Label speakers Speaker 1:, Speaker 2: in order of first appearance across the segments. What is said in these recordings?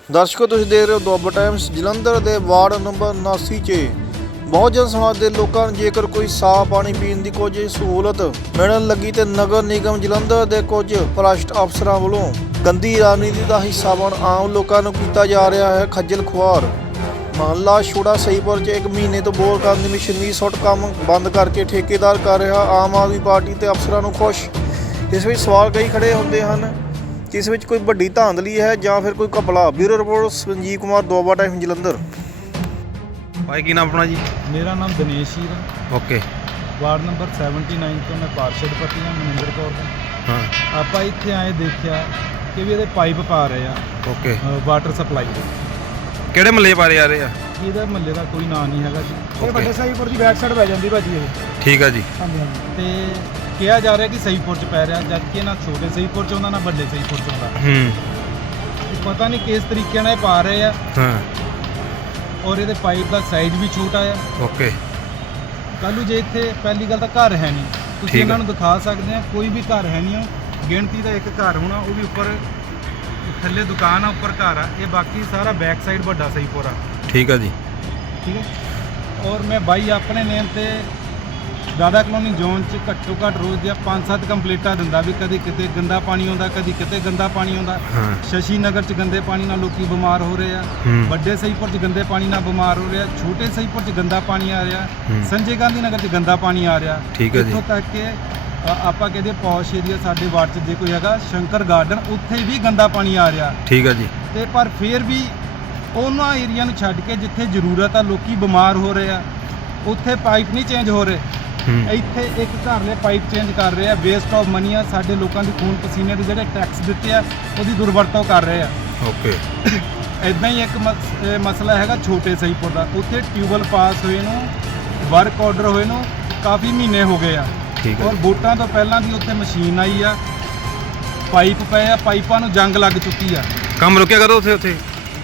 Speaker 1: ਦਰਸ਼ਕੋ ਤੁਸੀਂ ਦੇਖ ਰਹੇ ਹੋ ਦੁਆਬਾ ਟਾਈਮਸ। ਜਲੰਧਰ ਦੇ ਵਾਰਡ ਨੰਬਰ 79 'ਚ ਬਹੁਜਨ ਸਮਾਜ ਦੇ ਲੋਕਾਂ ਨੂੰ ਜੇਕਰ ਕੋਈ ਸਾਫ਼ ਪਾਣੀ ਪੀਣ ਦੀ ਕੁਝ ਸਹੂਲਤ ਮਿਲਣ ਲੱਗੀ ਤੇ ਨਗਰ ਨਿਗਮ ਜਲੰਧਰ ਦੇ ਕੁਝ ਭ੍ਰਸ਼ਟ ਅਫਸਰਾਂ ਵੱਲੋਂ ਗੰਦੀ ਰਾਜਨੀਤੀ ਦਾ ਹਿੱਸਾ ਬਣ ਆਮ ਲੋਕਾਂ ਨੂੰ ਕੀਤਾ ਜਾ ਰਿਹਾ ਹੈ ਖੱਜਲ ਖੁਆਰ। ਮਹੱਲਾ ਛੋੜਾ ਸਹੀਪੁਰ 'ਚ 1 ਮਹੀਨੇ ਤੋਂ ਬੋਰ ਕਰਨ ਦੀ ਮਸ਼ੀਨਰੀ ਸੁੱਟ ਕੰਮ ਬੰਦ ਕਰਕੇ ਠੇਕੇਦਾਰ ਕਰ ਰਿਹਾ ਆਮ ਆਦਮੀ ਪਾਰਟੀ ਤੇ ਅਫਸਰਾਂ ਨੂੰ ਖੁਸ਼। ਇਸ ਵਿੱਚ ਸਵਾਲ ਕਈ ਖੜੇ ਹੁੰਦੇ ਹਨ ਕਿ ਇਸ ਵਿੱਚ ਕੋਈ ਵੱਡੀ ਧਾਂਦਲੀ ਹੈ ਜਾਂ ਫਿਰ ਕੋਈ ਘਪਲਾ। Bureau report Sanjeev Kumar, Doaba Time, Jalandhar.
Speaker 2: ਭਾਈ ਕੀ ਨਾਮ ਆਪਣਾ ਜੀ?
Speaker 3: ਮੇਰਾ ਨਾਮ ਦਿਨੇਸ਼ ਹੀ ਹੈ।
Speaker 2: ਓਕੇ।
Speaker 3: ਵਾਰਡ ਨੰਬਰ 79 ਤੋਂ ਮੈਂ ਪਾਰਸ਼ਦ ਪਤੀ ਹਾਂ, ਮਨਿੰਦਰ ਕੌਰ ਦਾ।
Speaker 2: ਹਾਂ।
Speaker 3: ਆਪਾਂ ਇੱਥੇ ਆਏ ਦੇਖਿਆ ਕਿ ਵੀ ਇਹਦੇ ਪਾਈਪ ਪਾ ਰਹੇ ਆ।
Speaker 2: ਓਕੇ।
Speaker 3: ਵਾਟਰ ਸਪਲਾਈ ਦੇ।
Speaker 2: ਕਿਹੜੇ ਮਹੱਲੇ ਪਾ ਰਹੇ ਆ ਰਹੇ ਆ?
Speaker 3: ਇਹਦਾ ਮਹੱਲੇ ਦਾ ਕੋਈ ਨਾਂ ਨਹੀਂ ਹੈਗਾ ਜੀ।
Speaker 2: ਇਹ ਵੱਡੇ
Speaker 3: ਸਾਈਪੁਰ ਦੀ ਬੈਕ ਸਾਈਡ ਪੈ ਜਾਂਦੀ ਭਾਜੀ ਇਹ।
Speaker 2: ਠੀਕ ਆ ਜੀ।
Speaker 3: ਹਾਂਜੀ ਹਾਂਜੀ। ਤੇ ਕਿਹਾ ਜਾ ਰਿਹਾ ਕਿ ਸਹੀਪੁਰ 'ਚ ਪੈ ਰਿਹਾ, ਜਦ ਕਿ ਨਾ ਛੋਟੇ ਸਹੀਪੁਰ 'ਚ ਹੁੰਦਾ ਨਾ ਵੱਡੇ ਸਹੀਪੁਰ 'ਚ ਹੁੰਦਾ। ਪਤਾ ਨਹੀਂ ਕਿਸ ਤਰੀਕੇ ਨਾਲ ਇਹ ਪਾ ਰਹੇ ਆ।
Speaker 2: ਹਾਂ।
Speaker 3: ਔਰ ਇਹਦੇ ਪਾਈਪ ਦਾ ਸਾਈਜ਼ ਵੀ ਛੋਟਾ ਆ।
Speaker 2: ਓਕੇ।
Speaker 3: ਕੱਲ੍ਹ ਨੂੰ ਜੇ ਇੱਥੇ ਪਹਿਲੀ ਗੱਲ ਤਾਂ ਘਰ ਹੈ ਨਹੀਂ, ਤੁਸੀਂ ਇਹਨਾਂ ਨੂੰ ਦਿਖਾ ਸਕਦੇ ਆ, ਕੋਈ ਵੀ ਘਰ ਹੈ ਨਹੀਂ। ਗਿਣਤੀ ਦਾ ਇੱਕ ਘਰ ਹੋਣਾ, ਉਹ ਵੀ ਉੱਪਰ ਥੱਲੇ ਦੁਕਾਨ ਆ, ਉੱਪਰ ਘਰ ਆ। ਇਹ ਬਾਕੀ ਸਾਰਾ ਬੈਕ ਸਾਈਡ ਵੱਡਾ ਸਹੀਪੁਰ ਆ।
Speaker 2: ਠੀਕ ਆ ਜੀ।
Speaker 3: ਠੀਕ ਹੈ। ਔਰ ਮੈਂ ਬਾਈ ਆਪਣੇ ਨੇਮ ਤੇ ਦਾਦਾ ਕਲੋਨੀ ਜ਼ੋਨ 'ਚ ਘੱਟੋ ਘੱਟ ਰੋਜ਼ ਦੀਆਂ 5-7 ਕੰਪਲੀਟਾਂ ਦਿੰਦਾ ਵੀ ਕਦੇ ਕਿਤੇ ਗੰਦਾ ਪਾਣੀ ਆਉਂਦਾ, ਕਦੀ ਕਿਤੇ ਗੰਦਾ ਪਾਣੀ ਆਉਂਦਾ। ਸ਼ਸ਼ੀ ਨਗਰ 'ਚ ਗੰਦੇ ਪਾਣੀ ਨਾਲ ਲੋਕੀ ਬਿਮਾਰ ਹੋ ਰਹੇ ਆ। ਵੱਡੇ ਸਹੀਪੁਰ 'ਚ ਗੰਦੇ ਪਾਣੀ ਨਾਲ ਬਿਮਾਰ ਹੋ ਰਹੇ ਆ। ਛੋਟੇ ਸਹੀਪੁਰ 'ਚ ਗੰਦਾ ਪਾਣੀ ਆ ਰਿਹਾ। ਸੰਜੇ ਗਾਂਧੀ ਨਗਰ 'ਚ ਗੰਦਾ ਪਾਣੀ ਆ ਰਿਹਾ।
Speaker 2: ਠੀਕ ਹੈ ਜੀ।
Speaker 3: ਇੱਥੋਂ ਤੱਕ ਕਿ ਆਪਾਂ ਕਹਿੰਦੇ ਪੌਸ਼ ਏਰੀਆ ਸਾਡੇ ਵਾਰਡ 'ਚ ਜੇ ਕੋਈ ਹੈਗਾ ਸ਼ੰਕਰ ਗਾਰਡਨ, ਉੱਥੇ ਵੀ ਗੰਦਾ ਪਾਣੀ ਆ ਰਿਹਾ।
Speaker 2: ਠੀਕ ਆ ਜੀ।
Speaker 3: ਤੇ ਪਰ ਫਿਰ ਵੀ ਉਹਨਾਂ ਏਰੀਆ ਨੂੰ ਛੱਡ ਕੇ ਜਿੱਥੇ ਜ਼ਰੂਰਤ ਆ, ਲੋਕੀ ਬਿਮਾਰ ਹੋ ਰਹੇ ਆ, ਉੱਥੇ ਪਾਈਪ ਨਹੀਂ ਚੇਂਜ ਹੋ ਰਹੇ। ਇੱਥੇ ਇੱਕ ਘਰ ਦੇ ਪਾਈਪ ਚੇਂਜ ਕਰ ਰਹੇ ਆ। ਵੇਸਟ ਆਫ ਮਨੀ ਆ। ਸਾਡੇ ਲੋਕਾਂ ਦੀ ਖੂਨ ਪਸੀਨੇ ਦੇ ਜਿਹੜੇ ਟੈਕਸ ਦਿੱਤੇ ਆ, ਉਹਦੀ ਦੁਰਵਰਤੋਂ ਕਰ ਰਹੇ ਆ।
Speaker 2: ਓਕੇ।
Speaker 3: ਇਦਾਂ ਹੀ ਇੱਕ ਮਸਲਾ ਹੈਗਾ ਛੋਟੇ ਸਹੀਪੁਰ ਦਾ। ਉੱਥੇ ਟਿਊਬਲ ਪਾਸ ਹੋਏ ਨੂੰ, ਵਰਕ ਆਰਡਰ ਹੋਏ ਨੂੰ ਕਾਫੀ ਮਹੀਨੇ ਹੋ ਗਏ ਆ। ਔਰ ਵੋਟਾਂ ਤੋਂ ਪਹਿਲਾਂ ਦੀ ਉੱਥੇ ਮਸ਼ੀਨ ਆਈ ਆ, ਪਾਈਪ ਪਏ ਆ, ਪਾਈਪਾਂ ਨੂੰ ਜੰਗ ਲੱਗ ਚੁੱਕੀ ਆ।
Speaker 2: ਕੰਮ ਰੁਕਿਆ ਕਰੋ ਉੱਥੇ।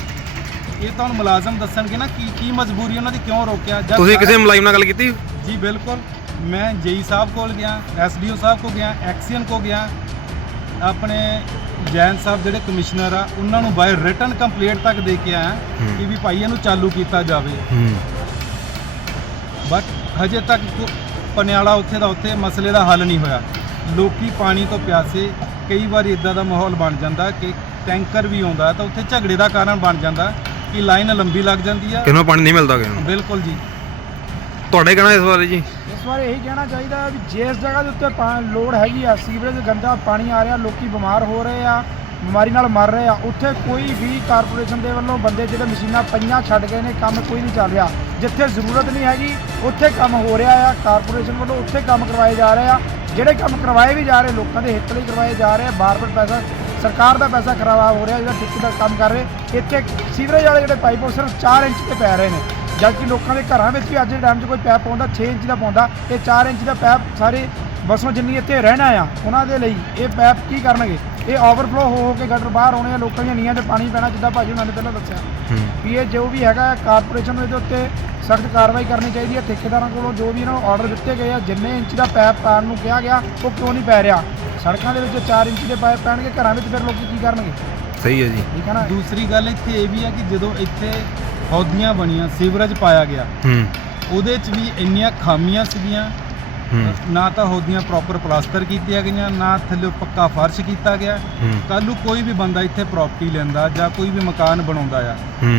Speaker 3: ਇਹ ਤਾਂ ਹੁਣ ਮੁਲਾਜ਼ਮ ਦੱਸਣਗੇ ਨਾ ਕੀ ਮਜਬੂਰੀ ਉਹਨਾਂ ਦੀ, ਕਿਉਂ ਰੋਕਿਆ।
Speaker 2: ਤੁਸੀਂ ਕਿਸੇ ਮੁਲਾਜ਼ਮ ਨਾਲ ਗੱਲ ਕੀਤੀ?
Speaker 3: ਜੀ ਬਿਲਕੁਲ। ਮੈਂ ਜੇਈ ਸਾਹਿਬ ਕੋਲ ਗਿਆ, ਐਸਡੀਓ ਸਾਹਿਬ ਕੋਲ ਗਿਆ, ਐਕਸੀਅਨ ਕੋਲ ਗਿਆ, ਆਪਣੇ ਜੈਨ ਸਾਹਿਬ ਜਿਹੜੇ ਕਮਿਸ਼ਨਰ ਆ ਉਹਨਾਂ ਨੂੰ ਬਾਈ ਰਿਟਨ ਕੰਪਲੇਂਟ ਤੱਕ ਦੇ ਕੇ ਆਇਆ ਕਿ ਵੀ ਭਾਈ ਇਹਨੂੰ ਚਾਲੂ ਕੀਤਾ ਜਾਵੇ। ਬਟ ਹਜੇ ਤੱਕ ਪਨਿਆਲਾ ਉੱਥੇ ਦਾ ਉੱਥੇ ਮਸਲੇ ਦਾ ਹੱਲ ਨਹੀਂ ਹੋਇਆ। ਲੋਕੀ ਪਾਣੀ ਤੋਂ ਪਿਆਸੇ। ਕਈ ਵਾਰੀ ਇਦਾਂ ਦਾ ਮਾਹੌਲ ਬਣ ਜਾਂਦਾ ਕਿ ਟੈਂਕਰ ਵੀ ਆਉਂਦਾ ਤਾਂ ਉੱਥੇ ਝਗੜੇ ਦਾ ਕਾਰਨ ਬਣ ਜਾਂਦਾ ਕਿ ਲਾਈਨ ਲੰਬੀ ਲੱਗ ਜਾਂਦੀ ਆ,
Speaker 2: ਕਿਹਨੂੰ ਪਾਣੀ ਨਹੀਂ ਮਿਲਦਾ ਕਿਸੇ ਨੂੰ।
Speaker 3: ਬਿਲਕੁਲ ਜੀ।
Speaker 2: ਤੁਹਾਡੇ ਕਹਿਣਾ ਇਸ ਬਾਰੇ ਜੀ?
Speaker 4: ਇਸ ਬਾਰੇ ਇਹੀ ਕਹਿਣਾ ਚਾਹੀਦਾ ਵੀ ਜਿਸ ਜਗ੍ਹਾ ਦੇ ਉੱਤੇ ਲੋੜ ਹੈਗੀ ਆ, ਸੀਵਰੇਜ ਗੰਦਾ ਪਾਣੀ ਆ ਰਿਹਾ, ਲੋਕੀ ਬਿਮਾਰ ਹੋ ਰਹੇ ਆ, ਬਿਮਾਰੀ ਨਾਲ ਮਰ ਰਹੇ ਆ, ਉੱਥੇ ਕੋਈ ਵੀ ਕਾਰਪੋਰੇਸ਼ਨ ਦੇ ਵੱਲੋਂ ਬੰਦੇ ਜਿਹੜੇ ਮਸ਼ੀਨਾਂ ਪਈਆਂ ਛੱਡ ਗਏ ਨੇ, ਕੰਮ ਕੋਈ ਨਹੀਂ ਚੱਲ ਰਿਹਾ। ਜਿੱਥੇ ਜ਼ਰੂਰਤ ਨਹੀਂ ਹੈਗੀ ਉੱਥੇ ਕੰਮ ਹੋ ਰਿਹਾ ਆ। ਕਾਰਪੋਰੇਸ਼ਨ ਵੱਲੋਂ ਉੱਥੇ ਕੰਮ ਕਰਵਾਏ ਜਾ ਰਹੇ ਆ। ਜਿਹੜੇ ਕੰਮ ਕਰਵਾਏ ਵੀ ਜਾ ਰਹੇ ਲੋਕਾਂ ਦੇ ਹਿੱਤ ਲਈ ਕਰਵਾਏ ਜਾ ਰਹੇ ਆ। ਬਾਰ-ਬਾਰ ਪੈਸਾ ਸਰਕਾਰ ਦਾ ਪੈਸਾ ਖਰਾਬ ਹੋ ਰਿਹਾ। ਜਿਹੜਾ ਠੇਕੇਦਾਰ ਕੰਮ ਕਰ ਰਹੇ, ਇੱਥੇ ਸੀਵਰੇਜ ਵਾਲੇ ਜਿਹੜੇ ਪਾਈਪ ਉਹ ਸਿਰਫ 4 ਇੰਚ ਤੇ ਪੈ ਰਹੇ ਨੇ, ਜਦਕਿ ਲੋਕਾਂ ਦੇ ਘਰਾਂ ਵਿੱਚ ਵੀ ਅੱਜ ਦੇ ਟਾਈਮ 'ਚ ਕੋਈ ਪੈਪ ਪਾਉਂਦਾ 6 ਇੰਚ ਦਾ ਪਾਉਂਦਾ। ਇਹ 4 ਇੰਚ ਦਾ ਪੈਪ ਸਾਰੇ ਬਸੋਂ ਜਿੰਨੀ ਇੱਥੇ ਰਹਿਣਾ ਆ ਉਹਨਾਂ ਦੇ ਲਈ ਇਹ ਪੈਪ ਕੀ ਕਰਨਗੇ? ਇਹ ਓਵਰਫਲੋ ਹੋ ਕੇ ਗਟਰ ਬਾਹਰ ਆਉਣੇ ਆ, ਲੋਕਾਂ ਦੀਆਂ ਨੀਹਾਂ 'ਚ ਪਾਣੀ ਪੈਣਾ। ਜਿੱਦਾਂ ਭਾਜੀ ਉਹਨਾਂ ਨੇ ਪਹਿਲਾਂ ਦੱਸਿਆ ਵੀ ਇਹ ਜੋ ਵੀ ਹੈਗਾ ਕਾਰਪੋਰੇਸ਼ਨ ਨੂੰ ਇਹਦੇ ਉੱਤੇ ਸਖਤ ਕਾਰਵਾਈ ਕਰਨੀ ਚਾਹੀਦੀ ਹੈ। ਠੇਕੇਦਾਰਾਂ ਕੋਲੋਂ ਜੋ ਵੀ ਇਹਨਾਂ ਨੂੰ ਆਰਡਰ ਦਿੱਤੇ ਗਏ ਆ, ਜਿੰਨੇ ਇੰਚ ਦਾ ਪੈਪ ਪਾਉਣ ਨੂੰ ਕਿਹਾ ਗਿਆ ਉਹ ਕਿਉਂ ਨਹੀਂ ਪੈ ਰਿਹਾ? ਸੜਕਾਂ ਦੇ ਵਿੱਚ 4 ਇੰਚ ਦੇ ਪਾਈਪ ਪੈਣਗੇ, ਘਰਾਂ ਵਿੱਚ ਫਿਰ ਲੋਕੀ ਕੀ ਕਰਨਗੇ?
Speaker 2: ਸਹੀ ਹੈ ਜੀ।
Speaker 3: ਠੀਕ ਹੈ ਨਾ। ਦੂਸਰੀ ਗੱਲ ਇੱਥੇ ਇਹ ਵੀ ਆ ਕਿ ਜਦੋਂ ਇੱਥੇ ਹੌਦੀਆਂ ਬਣੀਆਂ, ਸੀਵਰੇਜ ਪਾਇਆ ਗਿਆ, ਉਹਦੇ 'ਚ ਵੀ ਇੰਨੀਆਂ ਖਾਮੀਆਂ ਸੀਗੀਆਂ। ਨਾ ਤਾਂ ਹੌਦੀਆਂ ਪ੍ਰੋਪਰ ਪਲਾਸਟਰ ਕੀਤੀਆਂ ਗਈਆਂ, ਨਾ ਥੱਲੇ ਪੱਕਾ ਫਰਸ਼ ਕੀਤਾ ਗਿਆ। ਕੱਲ੍ਹ ਨੂੰ ਕੋਈ ਵੀ ਬੰਦਾ ਇੱਥੇ ਪ੍ਰਾਪਰਟੀ ਲੈਂਦਾ ਜਾਂ ਕੋਈ ਵੀ ਮਕਾਨ ਬਣਾਉਂਦਾ ਆ,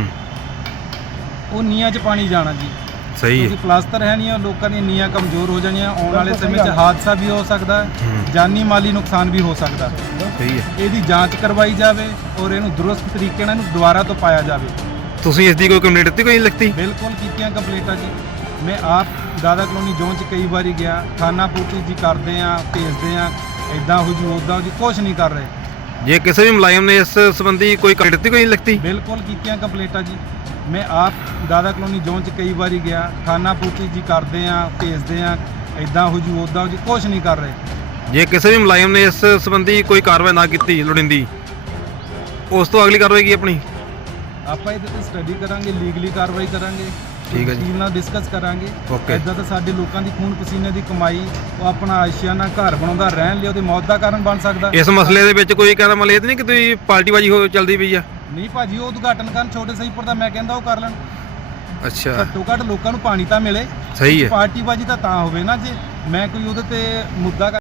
Speaker 3: ਉਹ ਨੀਹਾਂ 'ਚ ਪਾਣੀ ਜਾਣਾ ਜੀ।
Speaker 2: ਸਹੀ ਹੈ।
Speaker 3: ਕਿਉਂਕਿ ਪਲਾਸਟਰ ਹੈ ਨਹੀਂ, ਲੋਕਾਂ ਦੀਆਂ ਨੀਹਾਂ ਕਮਜ਼ੋਰ ਹੋ ਜਾਣੀਆਂ। ਆਉਣ ਵਾਲੇ ਸਮੇਂ 'ਚ ਹਾਦਸਾ ਵੀ ਹੋ ਸਕਦਾ, ਜਾਨੀ ਮਾਲੀ ਨੁਕਸਾਨ ਵੀ ਹੋ ਸਕਦਾ।
Speaker 2: ਸਹੀ ਹੈ।
Speaker 3: ਇਹਦੀ ਜਾਂਚ ਕਰਵਾਈ ਜਾਵੇ ਔਰ ਇਹਨੂੰ ਦਰੁਸਤ ਤਰੀਕੇ ਨਾਲ ਇਹਨੂੰ ਦੁਬਾਰਾ ਤੋਂ ਪਾਇਆ ਜਾਵੇ।
Speaker 2: ਤੁਸੀਂ ਇਸ ਦੀ ਕੋਈ ਕੰਪਲੇਂਟ ਦਿੱਤੀ, ਕੋਈ ਲਿਖਤੀ?
Speaker 3: ਬਿਲਕੁਲ ਕੀਤੀਆਂ ਕੰਪਲੇਂਟਾਂ ਜੀ। ਮੈਂ ਆਪ ਦਾਦਾ ਕਲੋਨੀ ਜ਼ੋਨ 'ਚ ਕਈ ਵਾਰੀ ਗਿਆ, ਖਾਨਾ ਪੂਰਤੀ ਜੀ ਕਰਦੇ ਆ, ਭੇਜਦੇ ਆ, ਇੱਦਾਂ ਹੋ ਜੂ ਉੱਦਾਂ ਹੋ ਜੂ, ਕੁਛ ਨਹੀਂ ਕਰ ਰਹੇ।
Speaker 2: ਜੇ ਕਿਸੇ ਵੀ ਮੁਲਾਜ਼ਮ ਨੇ ਇਸ ਸੰਬੰਧੀ ਕੋਈ ਕੰਪਲੇਂਟ ਦਿੱਤੀ, ਕੋਈ ਲਿਖਤੀ?
Speaker 3: ਬਿਲਕੁਲ ਕੀਤੀਆਂ ਕੰਪਲੇਂਟਾਂ ਜੀ। ਮੈਂ ਆਪ ਦਾਦਾ ਕਲੋਨੀ ਜ਼ੋਨ 'ਚ ਕਈ ਵਾਰੀ ਗਿਆ, ਖਾਨਾ ਪੂਰਤੀ ਜੀ ਕਰਦੇ ਆ, ਭੇਜਦੇ ਆ, ਇੱਦਾਂ ਹੋ ਜੂ ਉੱਦਾਂ ਹੋ ਜੂ, ਕੁਛ ਨਹੀਂ ਕਰ ਰਹੇ।
Speaker 2: ਜੇ ਕਿਸੇ ਵੀ ਮੁਲਾਜ਼ਮ ਨੇ ਇਸ ਸੰਬੰਧੀ ਕੋਈ ਕਾਰਵਾਈ ਨਾ ਕੀਤੀ ਲੋੜੀਂਦੀ, ਉਸ ਤੋਂ ਅਗਲੀ ਕਾਰਵਾਈ ਕੀ ਆਪਣੀ?
Speaker 3: ਆਪਾਂ ਇਹਦੇ ਤੇ ਸਟੱਡੀ ਕਰਾਂਗੇ, ਲੀਗਲੀ ਕਾਰਵਾਈ ਕਰਾਂਗੇ।
Speaker 2: ਠੀਕ ਹੈ ਜੀ।
Speaker 3: ਟੀਮ ਨਾਲ ਡਿਸਕਸ ਕਰਾਂਗੇ।
Speaker 2: ਓਕੇ।
Speaker 3: ਇੱਦਾਂ ਤਾਂ ਸਾਡੇ ਲੋਕਾਂ ਦੀ ਖੂਨ ਪਸੀਨੇ ਦੀ ਕਮਾਈ, ਉਹ ਆਪਣਾ ਆਸ਼ਿਆਨਾ ਘਰ ਬਣਾਉਂਦਾ, ਰਹਿਣ ਲਈ ਉਹਦੀ ਮੌਤ ਦਾ ਕਾਰਨ ਬਣ ਸਕਦਾ।
Speaker 2: ਇਸ ਮਸਲੇ ਦੇ ਵਿੱਚ ਕੋਈ ਕਹਿੰਦਾ ਮਤਲਬ ਇਹ ਨਹੀਂ ਕਿ ਤੁਸੀਂ ਪਾਰਟੀਬਾਜ਼ੀ ਹੋ ਚੱਲਦੀ ਪਈ ਆ?
Speaker 3: ਨਹੀਂ ਭਾਜੀ, ਉਹ ਉਦਘਾਟਨ ਕਰਨ ਛੋਟੇ ਸਹੀਪੁਰ ਦਾ, ਮੈਂ ਕਹਿੰਦਾ ਉਹ ਕਰ ਲੈਣ।
Speaker 2: ਅੱਛਾ,
Speaker 3: ਘੱਟੋ ਘੱਟ ਲੋਕਾਂ ਨੂੰ ਪਾਣੀ ਤਾਂ ਮਿਲੇ।
Speaker 2: ਸਹੀ ਹੈ।
Speaker 3: ਪਾਰਟੀਬਾਜੀ ਤਾਂ ਹੋਵੇ ਨਾ, ਜੇ ਮੈਂ ਕੋਈ ਉਹਦੇ ਤੇ ਮੁੱਦਾ